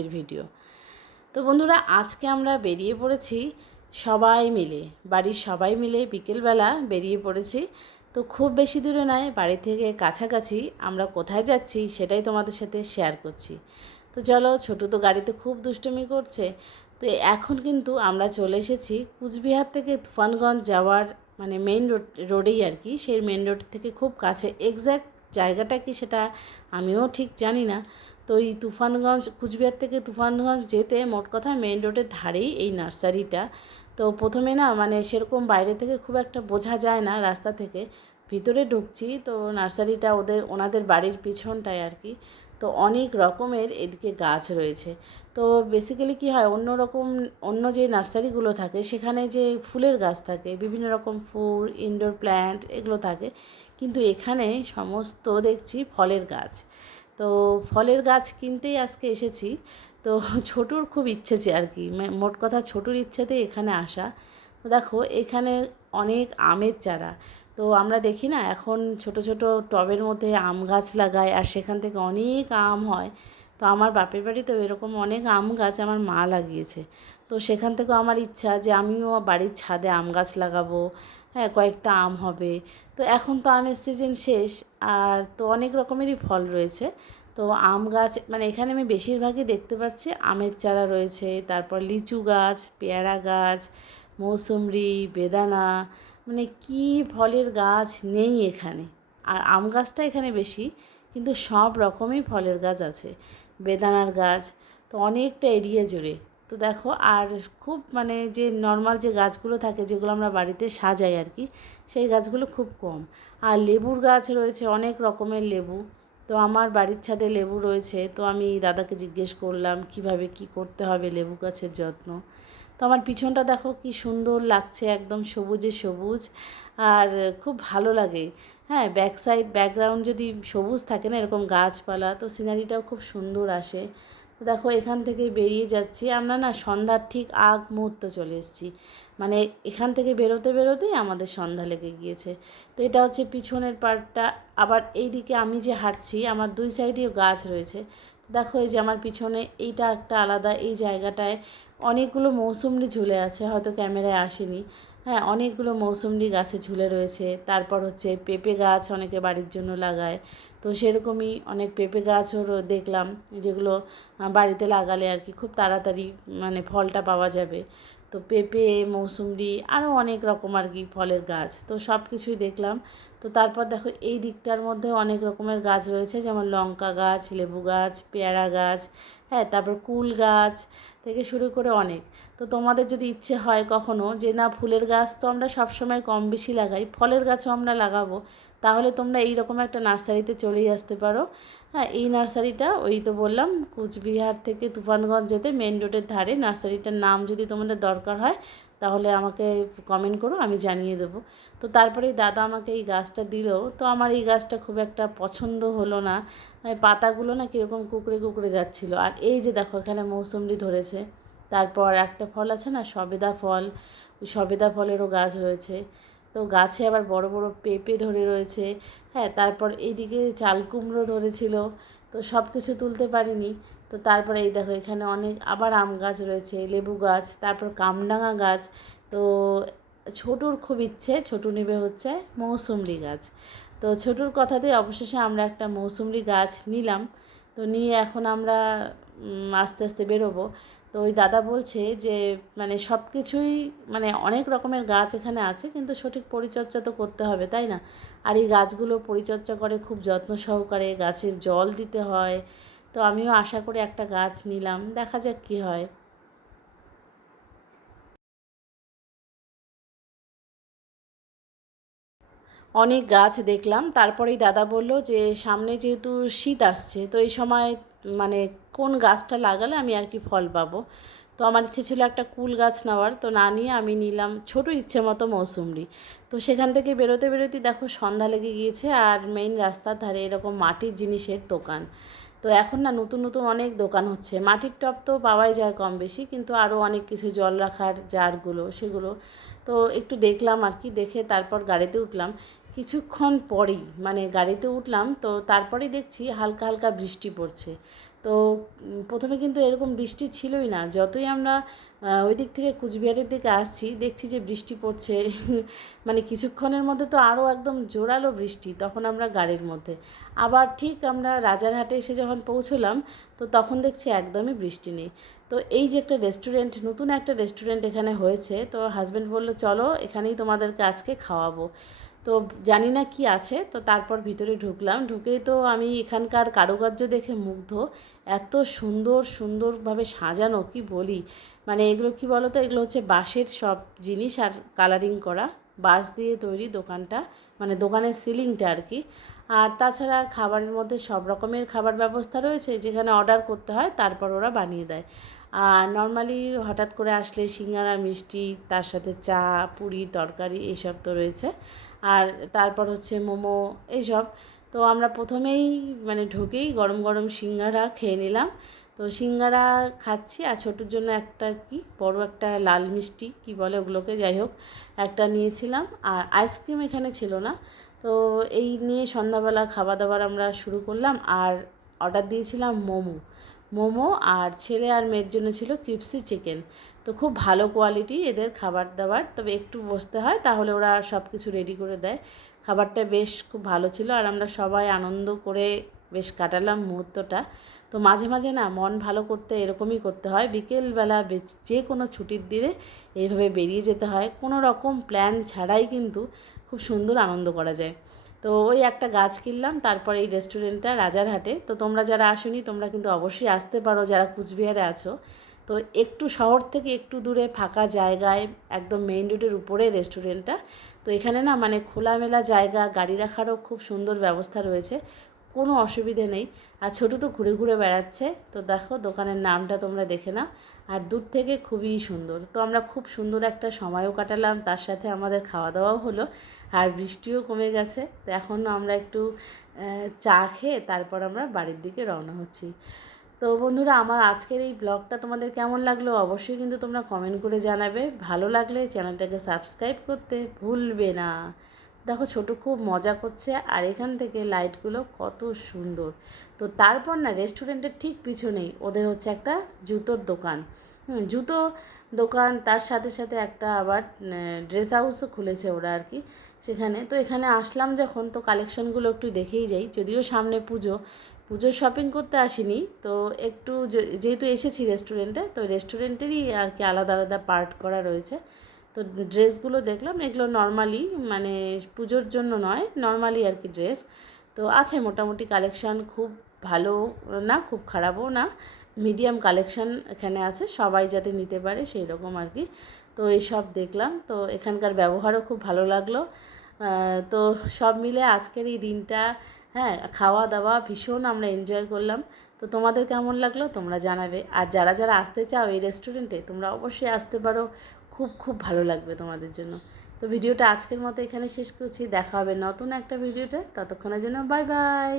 আজকের ভিডিও। তো বন্ধুরা, আজকে আমরা বেরিয়ে পড়েছি সবাই মিলে, বাড়ির সবাই মিলে বিকেলবেলা বেরিয়ে পড়েছি। তো খুব বেশি দূরে নয়, বাড়ি থেকে কাছাকাছি। আমরা কোথায় যাচ্ছি সেটাই তোমাদের সাথে শেয়ার করছি। তো চলো, ছোটো তো গাড়িতে খুব দুষ্টুমি করছে। তো এখন কিন্তু আমরা চলে এসেছি কুচবিহার থেকে তুফানগঞ্জ যাওয়ার মানে মেইন রোডেই আর কি, সেই মেইন রোড থেকে খুব কাছে। এক্স্যাক্ট জায়গাটা কি সেটা আমিও ঠিক জানি না। তো এই তুফানগঞ্জ, কুচবিহার থেকে তুফানগঞ্জ যেতে মোট কথা মেইন রোডের ধারেই এই নার্সারিটা। তো প্রথমে না মানে সেরকম বাইরে থেকে খুব একটা বোঝা যায় না, রাস্তা থেকে ভিতরে ঢুকছি তো নার্সারিটা ওনাদের বাড়ির পিছনটায় আর কি। তো অনেক রকমের এদিকে গাছ রয়েছে। তো বেসিক্যালি কী হয়, অন্য যে নার্সারিগুলো থাকে সেখানে যে ফুলের গাছ থাকে, বিভিন্ন রকম ফুল, ইনডোর প্ল্যান্ট এগুলো থাকে, কিন্তু এখানে সমস্ত দেখছি ফলের গাছ। তো ফলের গাছ কিনতেই আজকে এসেছি। তো ছোটুর খুব ইচ্ছে আর কি, মোট কথা ছোটুর ইচ্ছেতেই এখানে আসা। তো দেখো এখানে অনেক আমের চারা। তো আমরা দেখি না এখন ছোট ছোট টবের মধ্যে আম গাছ লাগায়, আর সেখান থেকে অনেক আম হয়। তো আমার বাপের বাড়িতেও এরকম অনেক আম গাছ আমার মা লাগিয়েছে। তো সেখান থেকেও আমার ইচ্ছা যে আমিও বাড়ির ছাদে আম গাছ লাগাবো, হ্যাঁ কয়েকটা আম হবে। তো এখন তো আমের সিজন শেষ, আর তো অনেক রকমেরই ফল রয়েছে। তো আম গাছ মানে এখানে আমি বেশিরভাগই দেখতে পাচ্ছি আমের চারা রয়েছে, তারপর লিচু গাছ, পেয়ারা গাছ, মৌসুমরি, বেদানা, মানে কি ফলের গাছ নেই এখানে। আর আম গাছটা এখানে বেশি, কিন্তু সব রকমই ফলের গাছ আছে, বেদানার গাছ। তো অনেকটা এরিয়া জুড়ে। তো দেখো, আর খুব মানে যে নর্মাল যে গাছগুলো থাকে যেগুলো আমরা বাড়িতে সাজাই আর কি, সেই গাছগুলো খুব কম। আর লেবুর গাছ রয়েছে, অনেক রকমের লেবু। তো আমার বাড়ির ছাদে লেবু রয়েছে, তো আমি দাদাকে জিজ্ঞেস করলাম কিভাবে কি করতে হবে লেবু গাছের যত্ন। তো আমার পিছনটা দেখো কি সুন্দর লাগছে, একদম সবুজে সবুজ, আর খুব ভালো লাগে। হ্যাঁ, ব্যাকগ্রাউন্ড যদি সবুজ থাকে না এরকম গাছপালা, তো সিনারিটাও খুব সুন্দর আসে। তো দেখো এখান থেকে বেরিয়ে যাচ্ছি আমরা, না সন্ধ্যার ঠিক আগ মুহূর্ত চলে এসেছি। মানে এখান থেকে বেরোতে বেরোতেই আমাদের সন্ধ্যা লেগে গিয়েছে। তো এটা হচ্ছে পিছনের পার্টটা। আবার এই দিকে আমি যে হাঁটছি আমার দুই সাইডেও গাছ রয়েছে। দেখো এই যে আমার পিছনে এইটা একটা আলাদা, এই জায়গাটায় অনেকগুলো মৌসুমরি ঝুলে আছে, হয়তো ক্যামেরায় আসেনি। হ্যাঁ, অনেকগুলো মৌসুমরি গাছে ঝুলে রয়েছে। তারপর হচ্ছে পেঁপে গাছ অনেকে বাড়ির জন্য লাগায়। তো সেরকমই অনেক পেঁপে গাছও দেখলাম, যেগুলো বাড়িতে লাগালে আর কি খুব তাড়াতাড়ি মানে ফলটা পাওয়া যাবে। তো পেঁপে, মৌসুমরি, আরও অনেক রকম আর কি ফলের গাছ, তো সব কিছুই দেখলাম। তো তারপর দেখো এই দিকটার মধ্যে অনেক রকমের গাছ রয়েছে, যেমন লঙ্কা গাছ, লেবু গাছ, পেয়ারা গাছ, হ্যাঁ তারপর কুল গাছ থেকে শুরু করে অনেক। তো তোমাদের যদি ইচ্ছে হয় কখনো যে না ফুলের গাছ তো আমরা সবসময় কম বেশি লাগাই, ফলের গাছও আমরা লাগাবো, তাহলে তোমরা এই রকম একটা নার্সারিতে চলেই আসতে পারো। হ্যাঁ, এই নার্সারিটা ওই তো বললাম কুচবিহার থেকে তুফানগঞ্জ যেতে মেন রোডের ধারে। নার্সারিটার নাম যদি তোমাদের দরকার হয় তাহলে আমাকে কমেন্ট করো, আমি জানিয়ে দেবো। তো তারপরেই দাদা আমাকে এই গাছটা দিল। তো আমার এই গাছটা খুব একটা পছন্দ হলো না, পাতাগুলো না কীরকম কুঁকড়ে কুঁকড়ে যাচ্ছিলো। আর এই যে দেখো এখানে মৌসুমরি ধরেছে। তারপর একটা ফল আছে না সবেদা ফল, ওই সবেদা ফলেরও গাছ রয়েছে। তো গাছে আবার বড় বড় পেঁপে ধরে রয়েছে। হ্যাঁ, তারপর এইদিকে চাল কুমড়ো ধরেছিল, তো সব কিছু তুলতে পারিনি। তো তারপরে এই দেখো এখানে অনেক আবার আম গাছ রয়েছে, লেবু গাছ, তারপর কামরাঙা গাছ। তো ছোটুর খুব ইচ্ছে, ছোটু নেবে হচ্ছে মৌসুমরি গাছ। তো ছোটুর কথাতেই অবশেষে আমরা একটা মৌসুমরি গাছ নিলাম। তো নিয়ে এখন আমরা আস্তে আস্তে বেরোবো। তো ওই দাদা বলছে যে মানে সব কিছুই মানে অনেক রকমের গাছ এখানে আছে, কিন্তু সঠিক পরিচর্যা তো করতে হবে, তাই না? আর এই গাছগুলো পরিচর্যা করে খুব যত্ন সহকারে, গাছের জল দিতে হয়। তো আমিও আশা করে একটা গাছ নিলাম, দেখা যাক কী হয়। অনেক গাছ দেখলাম, তারপরেই দাদা বলল যে সামনে যেহেতু শীত আসছে, তো এই সময় মানে কোন গাছটা লাগালে আমি আর কি ফল পাবো। তো আমার ইচ্ছে ছিল একটা কুল গাছ নেওয়ার, তো না নিয়ে আমি নিলাম ছোটো ইচ্ছে মতো মৌসুমরি। তো সেখান থেকে বেরোতে বেরোতে দেখো সন্ধ্যা লেগে গিয়েছে, আর মেইন রাস্তার ধারে এরকম মাটির জিনিসের দোকান। তো এখন না নতুন নতুন অনেক দোকান হচ্ছে, মাটির টব তো পাওয়াই যায় কম বেশি, কিন্তু আরও অনেক কিছু জল রাখার জারগুলো সেগুলো। তো একটু দেখলাম আর কি, দেখে তারপর গাড়িতে উঠলাম। কিছুক্ষণ পরেই মানে গাড়িতে উঠলাম, তো তারপরেই দেখছি হালকা হালকা বৃষ্টি পড়ছে। তো প্রথমে কিন্তু এরকম বৃষ্টি ছিলই না। যতই আমরা ওই দিক থেকে কুচবিহারের দিকে আসছি দেখছি যে বৃষ্টি পড়ছে মানে কিছুক্ষণের মধ্যে তো আরও একদম জোরালো বৃষ্টি। তখন আমরা গাড়ির মধ্যে আবার ঠিক আমরা রাজারহাটে এসে যখন পৌঁছলাম তো তখন দেখছি একদমই বৃষ্টি নেই। তো এই যে একটা রেস্টুরেন্ট, নতুন একটা রেস্টুরেন্ট এখানে হয়েছে, তো হাজব্যান্ড বললো চলো এখানেই তোমাদেরকে আজকে খাওয়াবো। তো জানি না কি আছে, তো তারপর ভিতরে ঢুকলাম। ঢুকেই তো আমি এখানকার কারুকার্য দেখে মুগ্ধ। এত সুন্দর সুন্দরভাবে সাজানো, কি বলি। মানে এগুলো কি বলো তো, এগুলো হচ্ছে বাঁশের সব জিনিস আর কালারিং করা, বাঁশ দিয়ে তৈরি দোকানটা, মানে দোকানের সিলিংটা আর কি। আর তাছাড়া খাবারের মধ্যে সব রকমের খাবার ব্যবস্থা রয়েছে, যেখানে অর্ডার করতে হয় তারপর ওরা বানিয়ে দেয়। আর নর্মালি হঠাৎ করে আসলে সিঙ্গারা, মিষ্টি, তার সাথে চা, পুরি, তরকারি এসব তো রয়েছে। আর তারপর হচ্ছে মোমো এইসব। তো আমরা প্রথমেই মানে ঢুকেই গরম গরম সিঙ্গারা খেয়ে নিলাম। তো সিঙ্গারা খাচ্ছি, আর ছোটোর জন্য একটা কি বড় একটা লাল মিষ্টি কি বলে ওগুলোকে, যাই হোক একটা নিয়েছিলাম। আর আইসক্রিম এখানে ছিল না। তো এই নিয়ে সন্ধ্যাবেলা খাওয়া দাওয়ার আমরা শুরু করলাম। আর অর্ডার দিয়েছিলাম মোমো। মোমো আর ছেলে আর মেয়ের জন্য ছিল ক্রিপসি চিকেন। তো খুব ভালো কোয়ালিটি এদের খাবার দাবার, তবে একটু বসতে হয়, তাহলে ওরা সব কিছু রেডি করে দেয়। খাবারটা বেশ খুব ভালো ছিল, আর আমরা সবাই আনন্দ করে বেশ কাটালাম মুহূর্তটা। তো মাঝে মাঝে না মন ভালো করতে এরকমই করতে হয়, বিকেলবেলা যে কোনো ছুটির দিনে এইভাবে বেরিয়ে যেতে হয়, কোনো রকম প্ল্যান ছাড়াই কিন্তু খুব সুন্দর আনন্দ করা যায়। তো ওই একটা গাছ কিনলাম, তারপরে এই রেস্টুরেন্টটা রাজারহাটে। তো তোমরা যারা আসোনি তোমরা কিন্তু অবশ্যই আসতে পারো, যারা কুচবিহারে আছো। তো একটু শহর থেকে একটু দূরে ফাঁকা জায়গায়, একদম মেইন রোডের উপরে রেস্টুরেন্টটা। তো এখানে না মানে খোলামেলা জায়গা, গাড়ি রাখারও খুব সুন্দর ব্যবস্থা রয়েছে, কোনো অসুবিধে নেই। আর ছোটো তো ঘুরে ঘুরে বেড়াচ্ছে, তো দেখো দোকানের নামটা তোমরা দেখে নাও। আর দূর থেকে খুবই সুন্দর। তো আমরা খুব সুন্দর একটা সময়ও কাটালাম, তার সাথে আমাদের খাওয়া দাওয়াও হলো। আর বৃষ্টিও কমে গেছে, তো এখন আমরা একটু চা খেয়ে তারপর আমরা বাড়ির দিকে রওনা হচ্ছি। তো বন্ধুরা, আমার আজকের এই ব্লগটা তোমাদের কেমন লাগলো অবশ্যই কিন্তু তোমরা কমেন্ট করে জানাবে। ভালো লাগলে চ্যানেলটাকে সাবস্ক্রাইব করতে ভুলবে না। দেখো ছোটো খুব মজা করছে, আর এখান থেকে লাইটগুলো কত সুন্দর। তো তারপর না রেস্টুরেন্টের ঠিক পিছনেই ওদের হচ্ছে একটা জুতোর দোকান। জুতো দোকান, তার সাথে সাথে একটা আবার ড্রেস হাউসও খুলেছে ওরা আর কি সেখানে। তো এখানে আসলাম যখন, তো কালেকশনগুলো একটু দেখেই যাই, যদিও সামনে পুজো, পুজোর শপিং করতে আসিনি। তো একটু যেহেতু এসেছি রেস্টুরেন্টে, তো রেস্টুরেন্টেরই আর কি আলাদা আলাদা পার্ট করা রয়েছে। তো ড্রেসগুলো দেখলাম, এগুলো নর্মালি মানে পুজোর জন্য নয়, নর্মালি আর কি ড্রেস। তো আছে মোটামুটি কালেকশান, খুব ভালো না খুব খারাপও না, মিডিয়াম কালেকশান এখানে আছে, সবাই যাতে নিতে পারে সেই রকম আর কি। তো এইসব দেখলাম, তো এখানকার ব্যবহারও খুব ভালো লাগলো। তো সব মিলে আজকের এই দিনটা, হ্যাঁ, খাওয়া দাওয়া ভীষণ আমরা এনজয় করলাম। তো তোমাদের কেমন লাগলো তোমরা জানাবে। আর যারা যারা আসতে চাও এই রেস্টুরেন্টে তোমরা অবশ্যই আসতে পারো, খুব খুব ভালো লাগবে তোমাদের জন্য। তো ভিডিওটা আজকের মতো এখানে শেষ করছি, দেখা হবে নতুন একটা ভিডিওতে, ততক্ষণের জন্য বাই বাই।